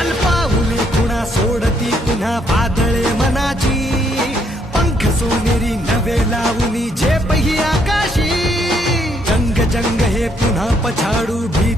कल्पाहुने कुणा सोडती पुन्हा वादळे मनाची पंख सोनेरी नवे लावूनी झेप ही आकाशी जंग जंग हे पुन्हा पछाडू भी